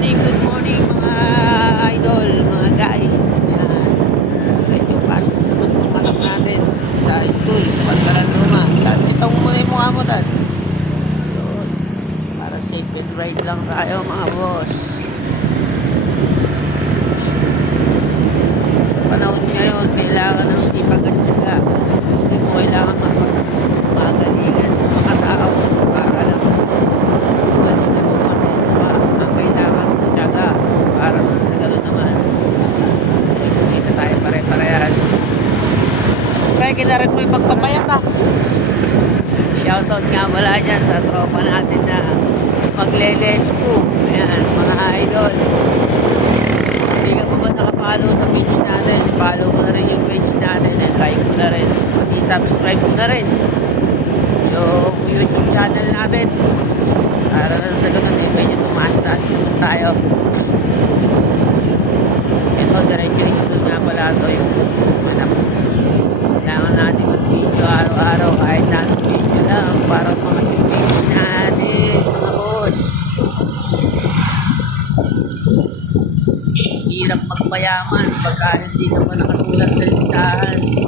good morning mga idol, mga guys. Yan. Medyo pasok naman yung anak natin sa school, sa Pagkalan Luma. Dati itong muna yung mukha mo, Dad. Yun. Para safe and ride lang tayo mga boss. Sa panahon ngayon, kailangan ng sipag at tiyaga. Hindi mo kailangan magalingan sa mga tao para lang magalingan mo kasi ang kailangan tiyaga para sa gano'n naman kita tayo pare-parehas. Try kita rin mo yung magpapayak ka. Shoutout nga wala dyan sa tropa natin na magle-lespo. Ayan mga idol, hindi ka pa ba nakapollow sa page natin, follow mo na rin yung page natin and like mo na rin, i-subscribe mo na rin yung YouTube channel natin para sa ganun medyo tumaas-taas naman tayo. Ito diretso school nga pala ito yung anak. Kailangan natin mag-video araw-araw kahit na video lang para mga page natin mga boss. Hirap magpayaman pagka hindi ka pa nakasulat sa listahan.